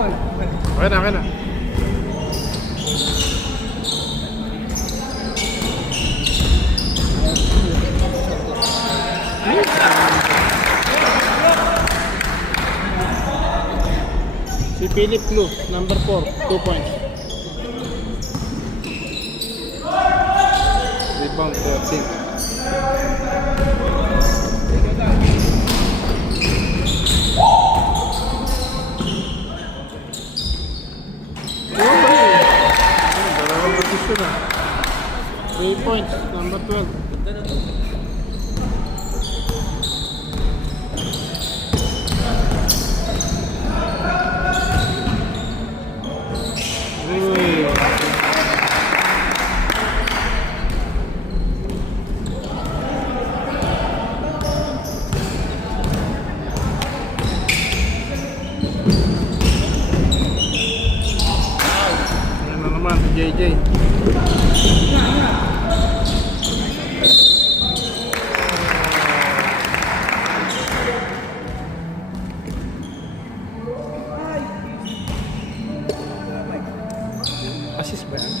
Okay na, okay na. Si Philip Blue, number 4, 2 points. Rebound 13. Dalawang position na. 3 points, number 12. JJ. Assist ba yan?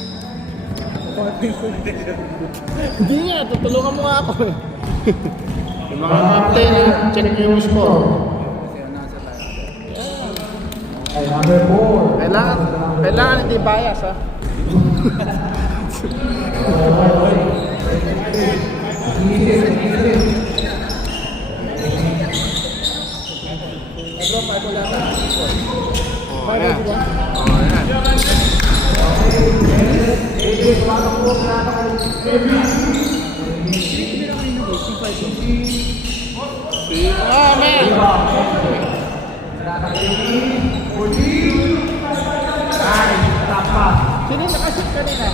Hindi nga, tutulungan mo nga ako eh. Yung mga captain, check nyo yung score. Kailangan hindi bias ha. Sino yung nakashoot kanina?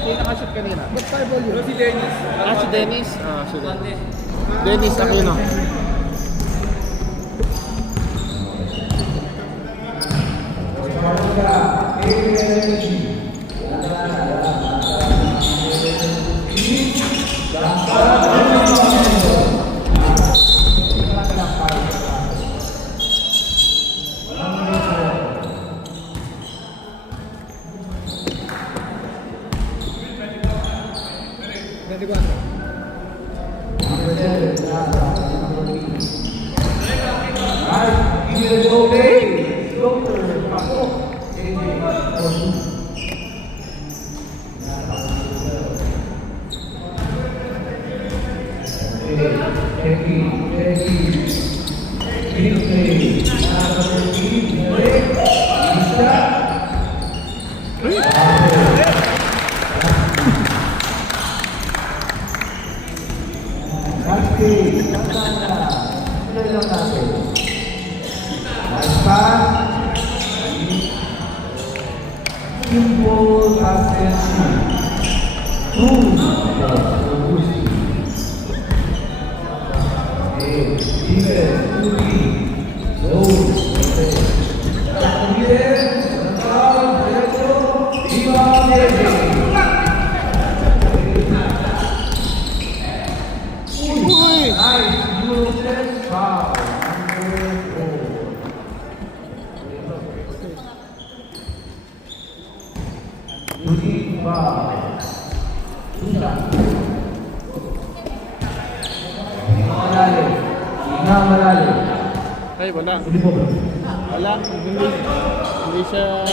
Sino yung nakashoot kanina? Si Dennis. Si Dennis? Si Dennis. Dennis Aquino. Ay, wala. Wala. Hindi siya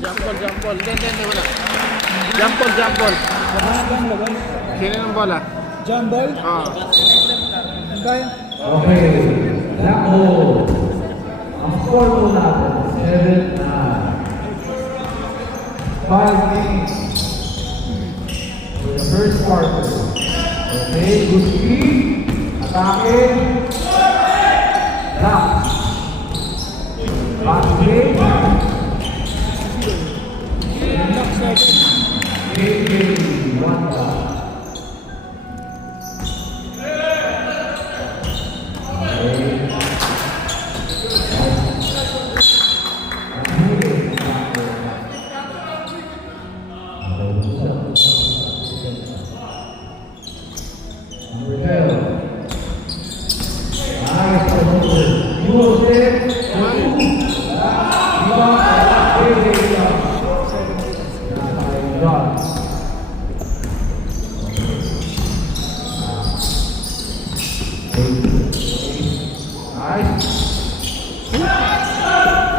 Jump ball. Hindi, wala. Jump ball. Sino ng bola? Jump ball? Oo. Kaya? Okay. Lako. Ang score mo natin, 7-9. 5 games for the first quarter. Okay, good speed. Atake. Lock. Back game.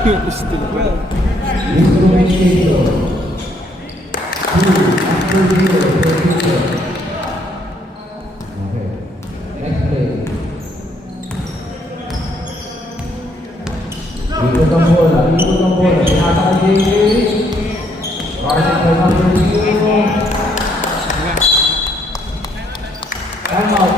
Still pa. Instrumentation. 2 after 0. Okay. Next play. Ikot ang bola. Pinata ka JJ. Guarded by number 0. Time out.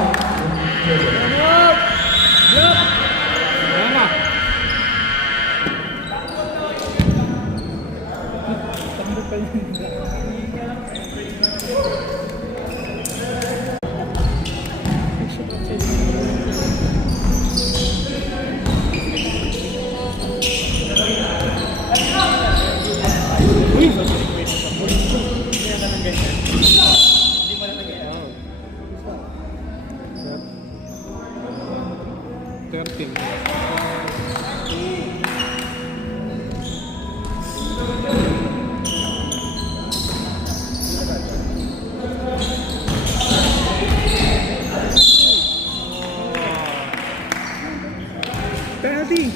Penalty.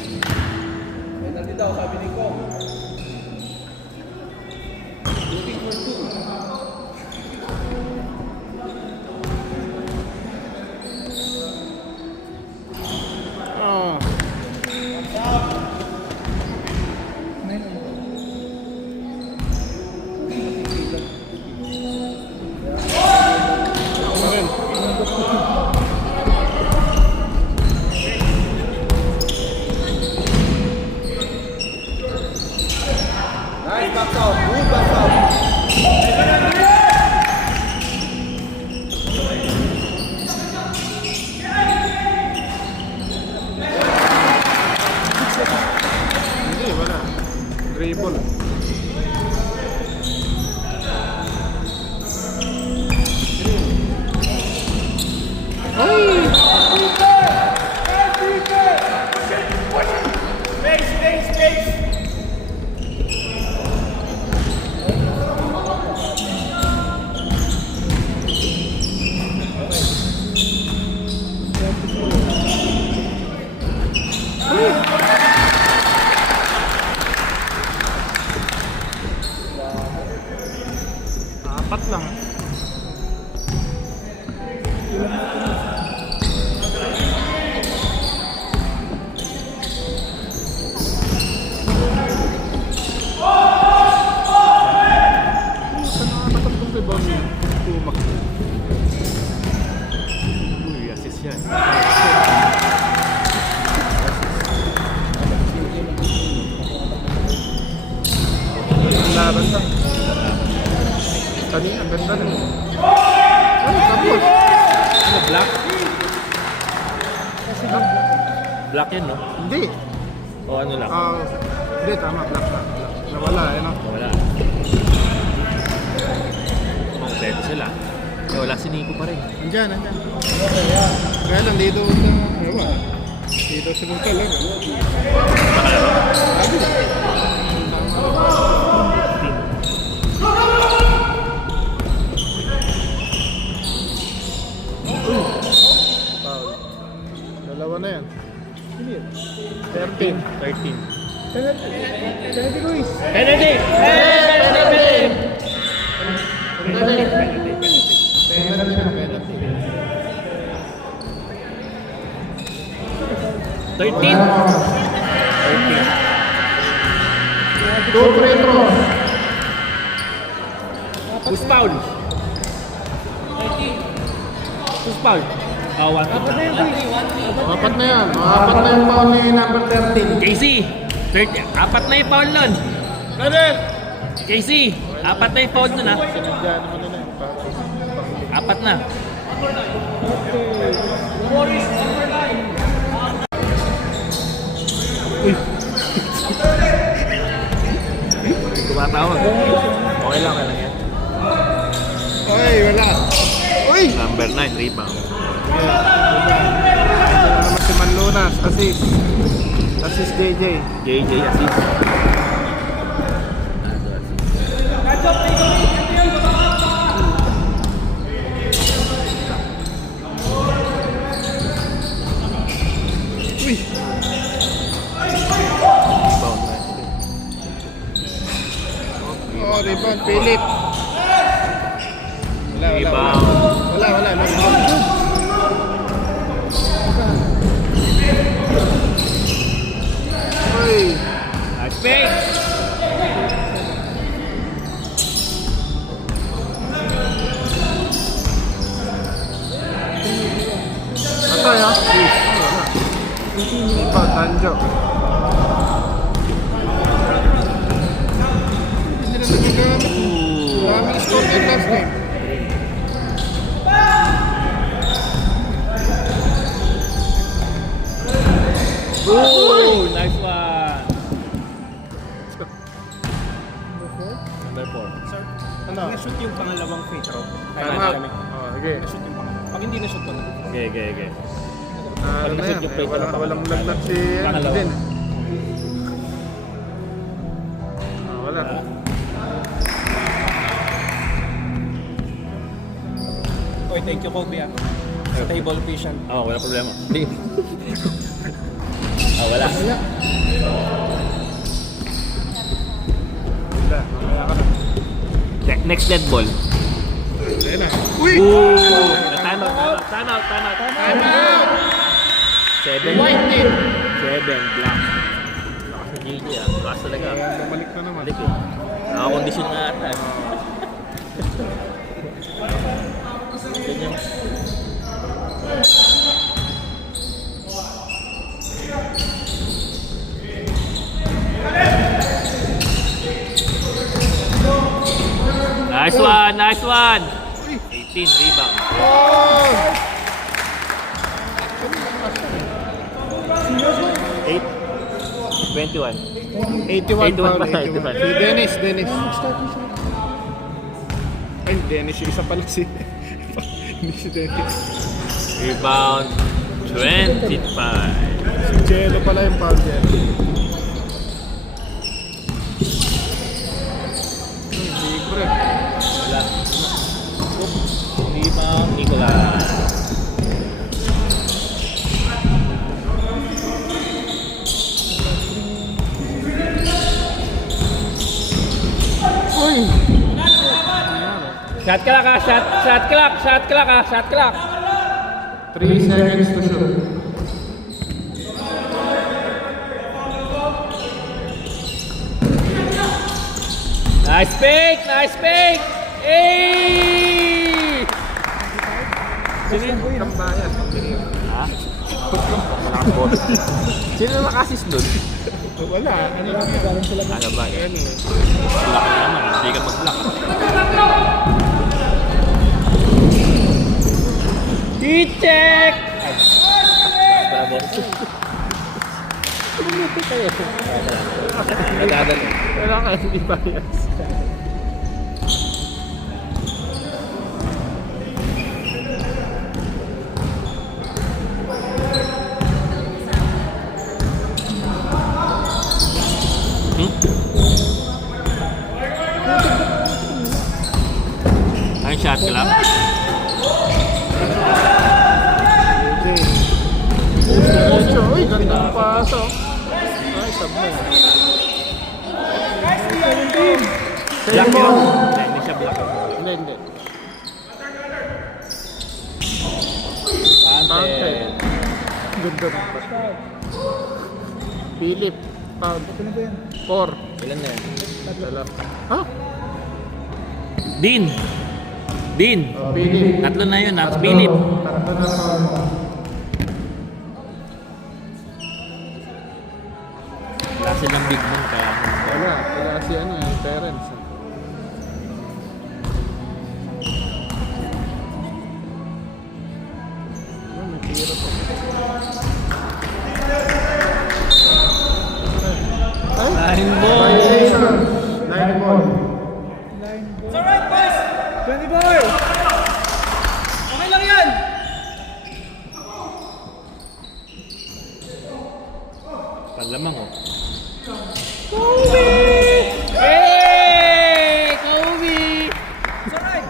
Oh. Nice, back out. Good back out. Hindi, wala. Dribble. Apat lang. Nakakatatlong kay Bami. Tumak. Uy, assist yan. Ang laban lang. Kanina, ang ganda rin. Ay, tapos. Ano, black? Black yan, no? Hindi. O ano lang? Hindi, tama. Black na. Nawala, eh, no? Wala. Kompleto sila. Eh, wala si Nico pa rin. Andyan. Kaya lang, dito sa... Ewan. Dito sa Buntal, eh. Foul. Dalawa na yan. 13. 13. Penalty. Penalty, Luis. Penalty! Penalty! Penalty! Penalty na, penalty. 13! 2 free throws. Who's foul? Who's foul? Ah, 1 Apat na yan. Apat na yung foul ni number 13. Casey! 4 na yung foul nun! Casey! 4 na yung foul nun, ha? Sinadya naman nila yung foul. 4 na. Tumatawag. Okay lang yan. Ay, wala. Uy! Number 9, rebound. Naman si Manlunas. Assist. Assist JJ. JJ assist. Uy! Rebound na. rebound. Philip. Wala. Rebound. Wala. Uy. Nice fake. Atay ha? Wala. Tanjo. Hindi na nagagamit. Maraming score din last game. Ooh, nice one. Number 4. Ano? Na-shoot yung pangalawang free throw. Time out. Okay. Na-shoot yung pangalawang. Pag hindi na-shoot ko na. Okay. Ano na yan? Walang lagnat si Pangalawa. din. Wala. Oy, thank you Kobe ah. Sa table vision. Oh, wala problema. Wala. Wala ka na. Next dead ball. Ayun na. Uy! Ooh! Time out. Time out! 7. White team! 7 black. Lakas ng GG ah. Lakas talaga. Bumalik na naman. Balik eh. Nakakondisyon nga ata eh. Ganyan. Nice one! 18 rebound. Oh! 8. 21. 81 81 pa. pa, 81. 81. Si Dennis. Ay, Dennis yung isa pala si... Hindi si Dennis. Rebound 25. Si Jello pala yung foul dyan. Libre. Wala. Rebound Nicolas. Uy! Shot clock ah, shot clock. 3 seconds to shoot. Nice fake! Hey! Sino yung tambayan? Ha? Wala kang boss. Sino nakasis doon? Wala. Ano lang yan? Ano ba? Ano eh. Block naman. Hindi ka mag-block. I-check! Bravo. Tumiti kayo. Nagdadal. Wala ka, hindi bias. Ang shot ka lang. Uy, gandang paso. Ay, sabay. Block yun. Hindi siya block. Hindi. Fountain. Ganda ng paso. Philip. Pound. 4. Ilan na yan? Ha? Dean. Philip. Tatlo na yun ah. Philip. Tatlo na foul. Klase ng big man kaya. Wala. Wala kasi ano yung parents. Natira po. Ay! 9 ball. Violation. 9 ball. It's alright boys! 24! Okay lang yan! Panlamang oh. Kobe! Hey! Kobe! It's alright!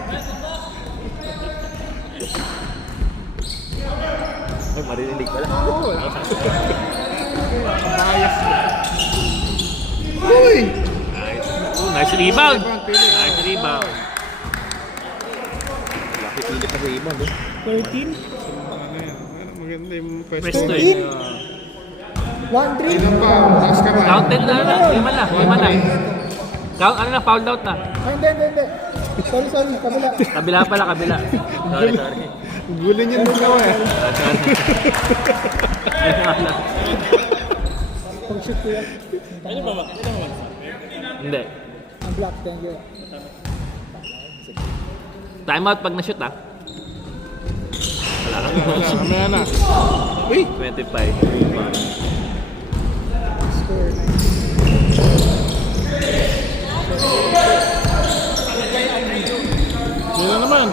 Ay, maririnig pala. Oo. Bias. Uy! Nice Nice rebound. Pili. Nice rebound. Laki pilit na rebound eh. 13. Ano yan? Maganda yung Pwesto eh. 1-3. Ilan pa? Taas ka ba? Counted na lang. Lima na. Count, ano na, foul out na. Ay, hindi. Sorry, kabila. Kabila pala, kabila. Sorry. Gulo niyan dalawa eh. Pag-shoot ko yan. Hindi. Ang block, thank you. Time out pag na-shoot ah. Wala ka. Wala na. Uy! 25. Score 9. Sino naman?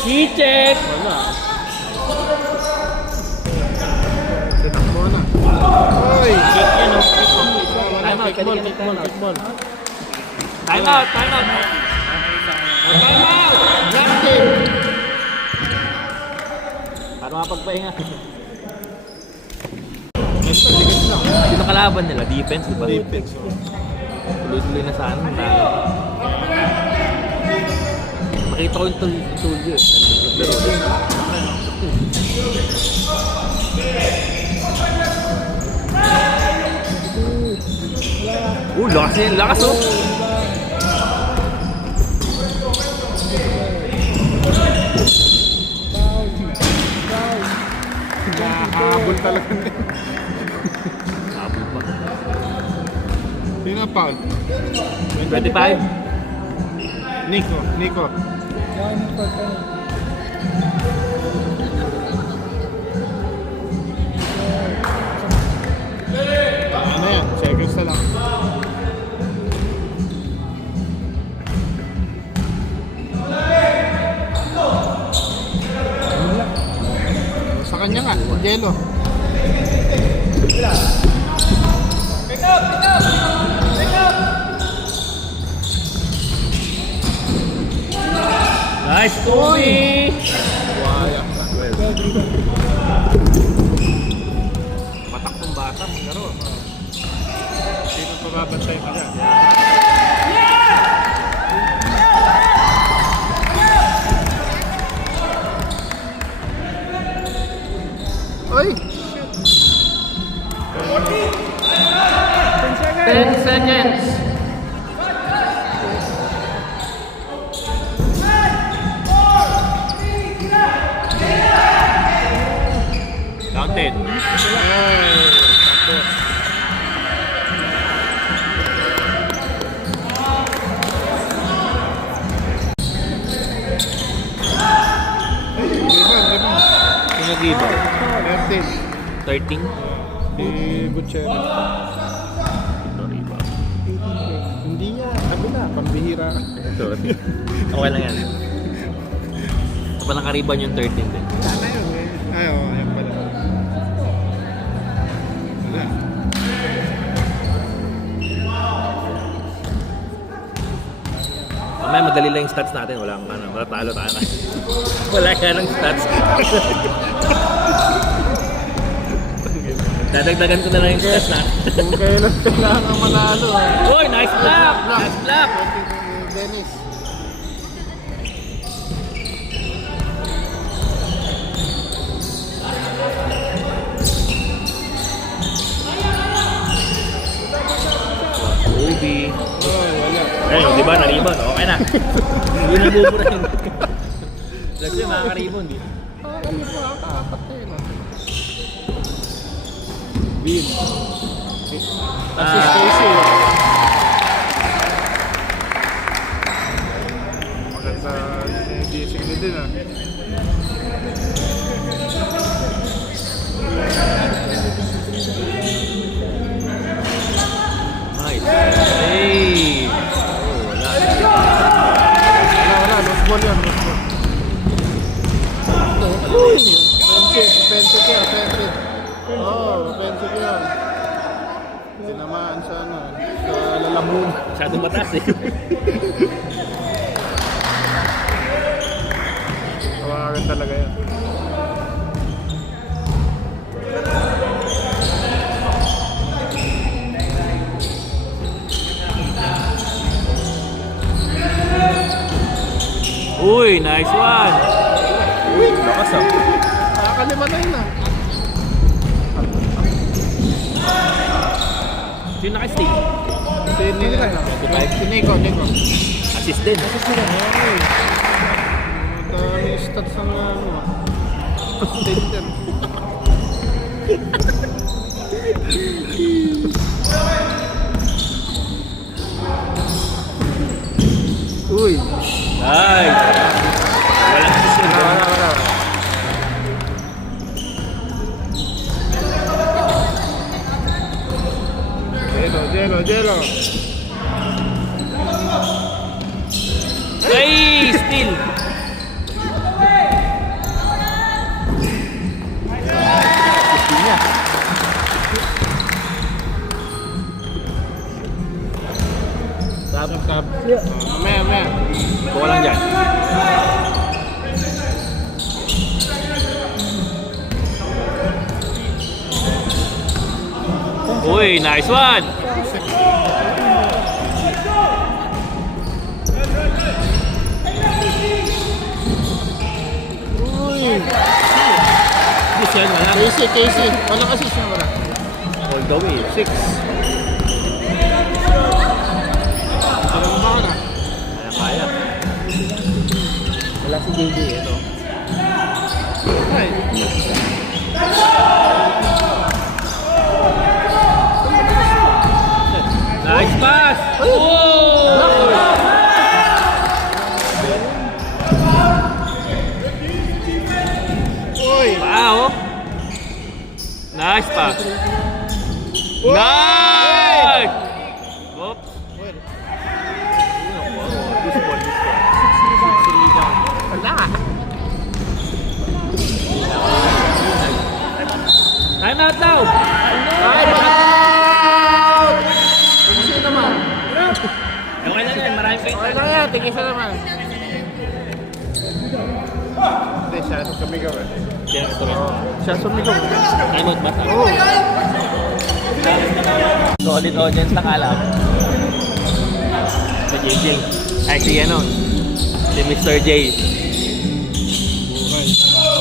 Key-check! Wala. Tinakbo na. Uy! Time out, Kickball. Time out! Para mapagpahinga. Sino kalaban nila? Defense, diba? Defense. Tuloy-tuloy na sana. Nakita ko yung tulyo eh. Lakas oh! Nakahabol talaga nila. Habol pa. Sino ang foul? 25. Nico. Yan yung pagkain. Ano yan? Seconds na lang. Sa kanya nga, Jello. Nice, Kobe! Patak ng bata, maglaro. Sino pa babantay ka dyan? Ay! 10 seconds. Counted. Rebound. Sino rebound? 13. 13. Si Gutierrez. Ito rebound. Hindi yan. Sabi na, pambihira. Sorry. Okay lang yan. Ito pa naka-rebound yung 13 din. Sana yun eh. Ay, oo, yan pala. Wala. Mamaya madali lang yung stats natin. Wala kang ano. Matatalo tayo kasi. Wala ka ng stats. Dadagdagan ko na lang yung stats na. Kung kailan kailangan manalo. Uy, nice block! Nice block! Dennis. Kobe. Oh, wala. Ayun, di ba? Na-rebound. Okay na. Hindi na buburahin. Let's say, makaka-rebound eh. Kami pa, kaapat eh. Win. Assist Casey. Maganda gising na din ah. Nice. Hey! Oh, wala. Wala, lost ball yan, lost ball. Offensive yan, offensive. Oh, offensive yan. Tinamaan sa ano, sa lalamog. Masyadong mataas eh. Tawagan talaga yan. Uy, nice one. Lakas ah. Nakakalima na yun ah. Sino naka-steal? Si Nico. Assist din. Dami stats ang ano ah. Stender. Uy. Nice. Walang assist yun. Wala. Jello. Ay, steal. Tab. Mamaya. Kuha lang dyan. Uy, nice one. Uy. Assist yan, wala. Casey. Walang assist na wala. All the way. 6. Alam ba ka na? Kaya. Wala si JJ ito. Ay. Nice pass. Uy. Wow. Nice pass. Nice. Oops. Wala. Time out now. Ay, out! Tingin naman. Okay lang yan, maraming paint. Okay lang yan, tingin siya naman. Hindi, siya sumigaw eh. Siya sumigaw. Time out ba? Oo. Solid audience na kalap. Si JJ. Ay, si ano. Si Mr. J.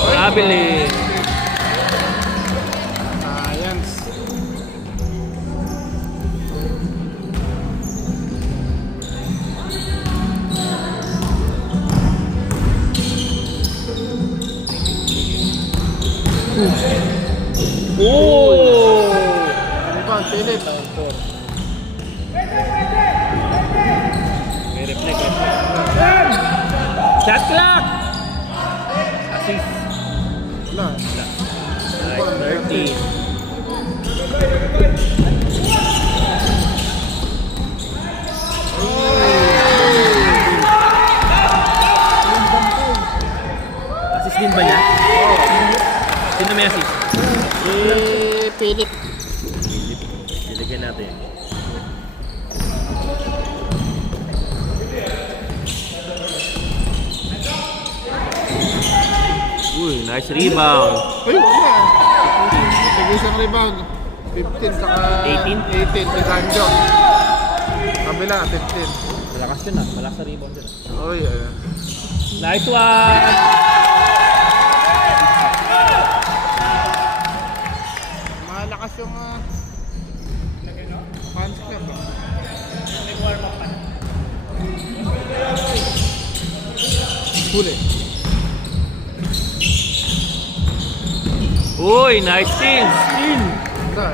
Nabili. Science. Oh! Rebound, Philip. May reflect. Shot clock! Assist. Wala. Nice, 13. Assist din ba niya? Sino may assist? Philip. Ilagyan natin. Uy, nice rebound. Uy, wala. Sige isang rebound. 15 saka 18? 18 kay Danjo. Kabila, 15. Malakas yun ah. Malakas sa rebound yun ah. Uy, Nice one! malakas yung fans club. Huli. Uy, nice steal! Wala.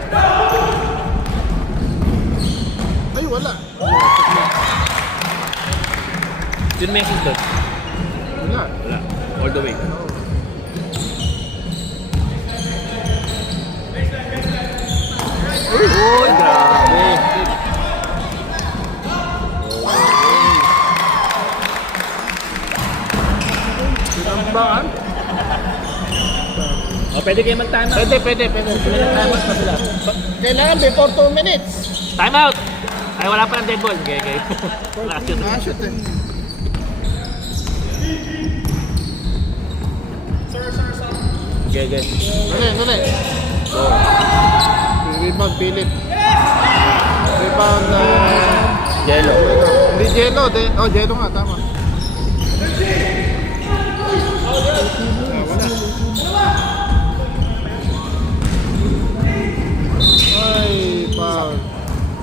Ay, wala. Sino may assist doon? Wala. Wala. All the way. Oo. Uy, grabe! Sinambaan? O, pwede kayo mag-time out. Pwede. Time out pa sila. Kailangan before 2 minutes. Time out! Ay, wala pa ng dead ball. Okay. Last yun. Nakashoot eh. Okay. Dali. Rebound, Philip. Rebound na... Yellow. Hindi Jello. Jello nga, tama.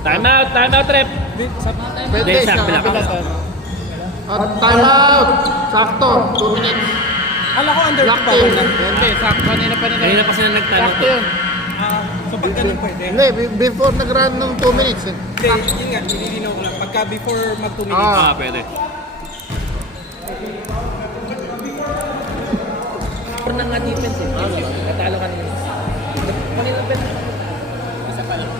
Time out, rep. Pwede, Hindi, sa sakto kabila lang. tayo. Time out! Sakto, 2 minutes. Ala ko under Lock pa in. na. Hindi, sakto kanina pa nila. Kanina pa sila nagtanong. Sakto yun. So pag ganun pwede. Hindi, before nag-run ng 2 minutes. Eh. Hindi, yun nga, nililinaw ko lang. Pagka before mag 2 minutes. Ah. Pwede. Pero na nga defense eh. Natalo ka naman. Kanina pa na. Isa pa lang.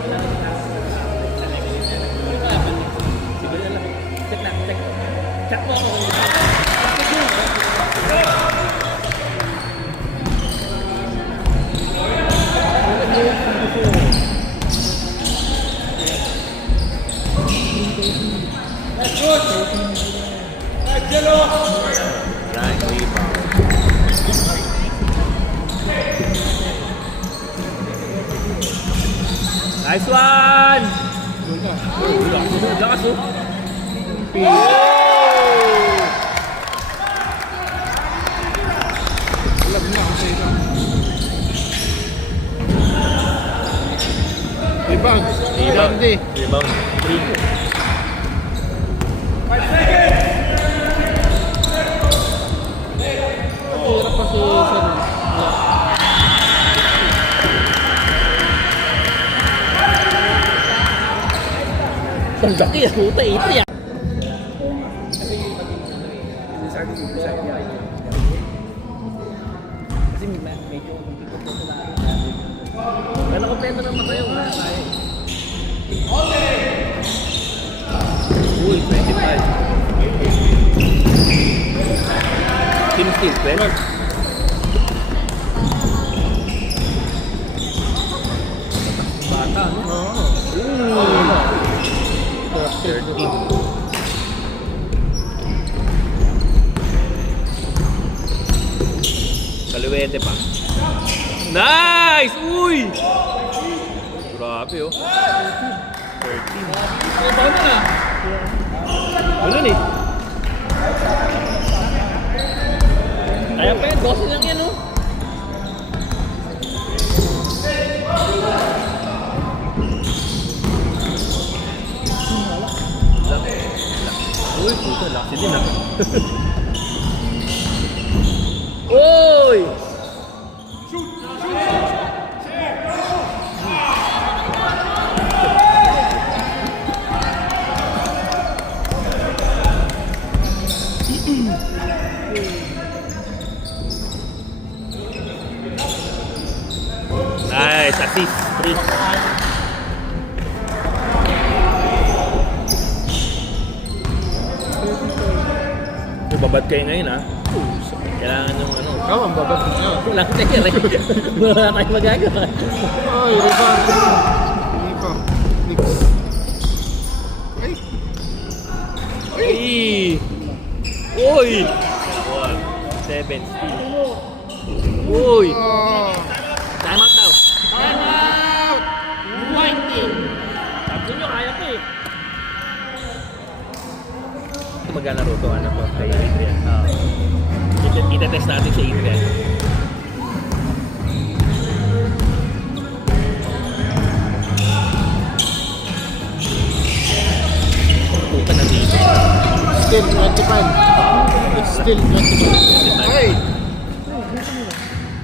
Siguro lang. Check na, check. Check mo ako. Nice one! Lakas oh. Alam na ako sa ito. Rebound. Rebound eh. Rebound. Hirap pa si Sen. Ang laki ah, puta, 80 ah. Kasi medyo wala kompleto naman tayo. Uy, 25. Team steal, pwede. Bata, no? Oo. 13. Kaliwete pa. Nice! Uy! Grabe oh. 13. Wala eh. Kaya pa yan, 12 lang yan oh. Uy, puta, laki din ah. Uy! Nice, assist. 3. Babad kayo ngayon ha. Kailangan ng ano. Ikaw ang babat niya. Wala tayo rin. Wala tayo magagawa. Ay, rebound. Hindi pa. Next. Ay. Ay! Uy! 7 steal. Uy! Oh. Time out daw. Time out! White team. Sabi nyo, kaya ko eh. Ito maglalaro to, ano to, kay Adrian. Itetest natin si Adrian. Puta na dito. Still 25. It's still 25. Ay!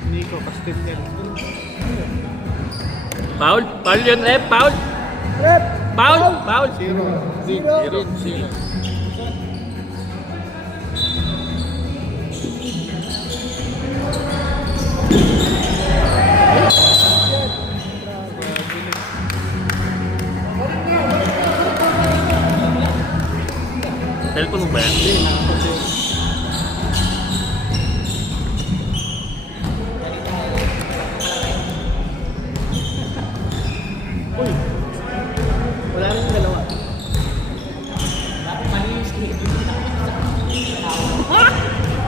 Nico, pa-still yan. Foul? Foul yun, rep? Foul? Rep! Foul? Foul? Zero. Zero. Cellphone mo ba yan? Wala rin yung dalawa.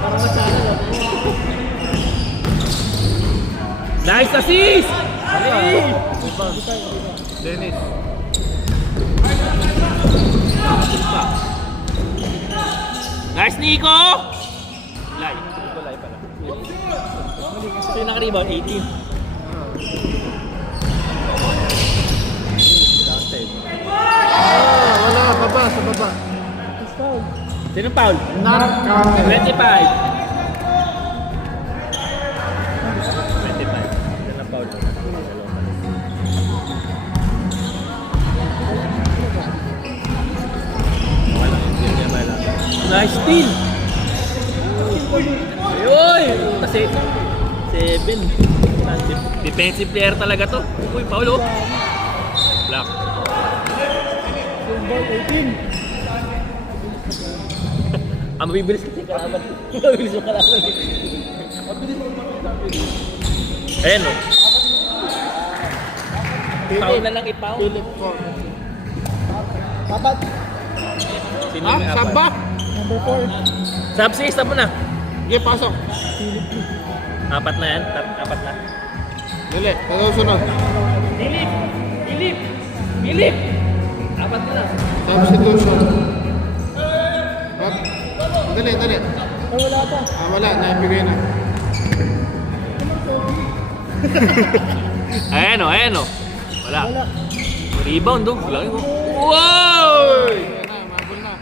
Parang masyado. Nice assist! Hey! Dennis. Nice, Nico! Lay. Ito lay pala. Ito yung naka-rebound, 18. Down 10. sa baba. Sino foul? Not counted. 25. 25. Sino na foul? Nice steal! Uy! Kasi 7. Defensive player talaga to. Uy, Paulo. Block. Ang mabibilis kasi kalaban. Mabibilis yung kalaban. Ayan o. Foul na lang ipaw. Philip po. Sino Ah, may apat? sabak. Sub 6 na mo na. Sige, pasok. Apat na yan. Apat na. Dili, susunod. Philip! Apat na lang. Substitution. What? Dali. Wala pa. Wala. Naibigay na. Ayan o. Wala. Rebound o. Wow! Ayan na, mabul na.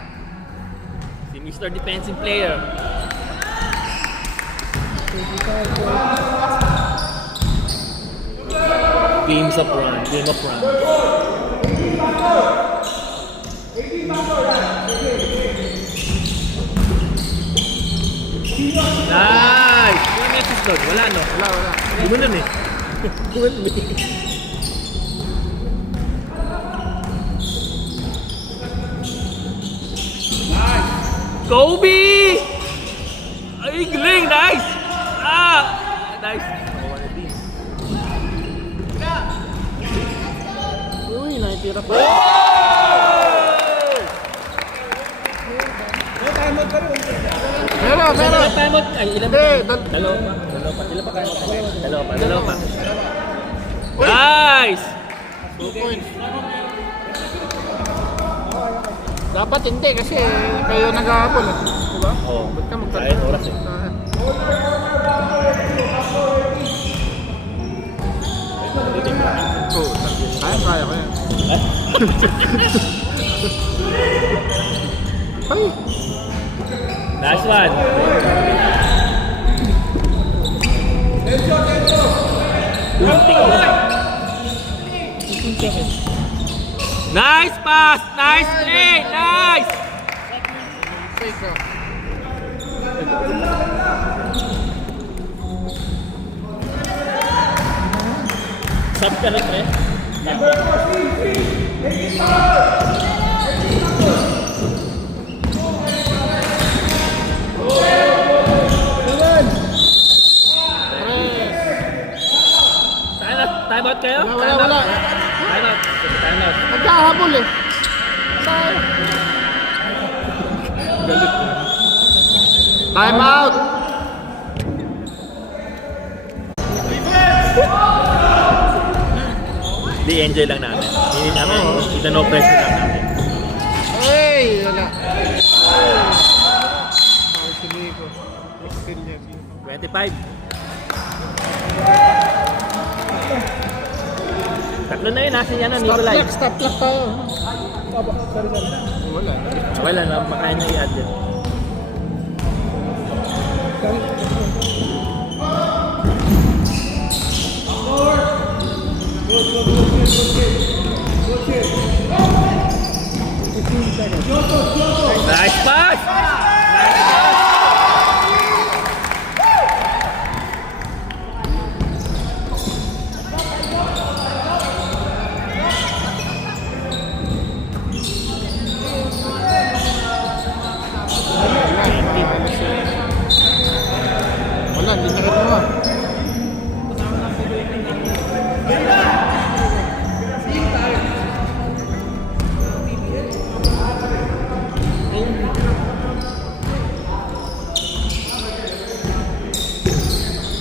Si Mr. Defensive Player. Game of run. Nice! Yung message doon, wala no? Wala. Gumanon eh. Gumanon eh. Kobe! Ay, galing! Nice! Nice! Uy, nakitira pa. Meron. Timeout. Ay, ilan ba? Dalawa pa. Ilan pa kayo? Dalawa pa. Nice! 2 points. Dapat hindi kasi kayo nag-ahabol. Diba? Oo. Ba't ka Sayang oras eh. Kaya ko yan. Ay! Nice one. Nice pass! Nice three! Nice! Fake ah. Sub ka na pre. Time out kayo? Wala. Time out. Nagkahabol eh. Time out! Di enjoy lang namin. Hindi namin. Ito no pressure lang namin. Hey! Wala. Ay, sili ko. Still niya. 25. Tatlo na yun. Nasa yan na. Nikolay. Stop clock tayo. Wala. Wala na. Makain na i-add yun. Nice pass! Wala, hindi na kita mo.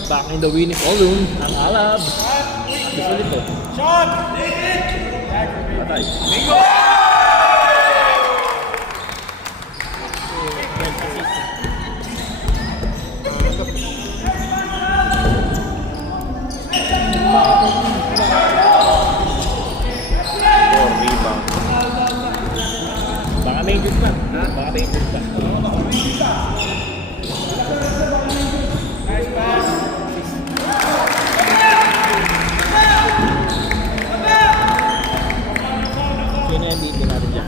Back in the winning column, ang Alab. Gusto nito. Shot! Patay. Baka Baka may injured pa. Baka may injured pa. Sino yan dito natin dyan?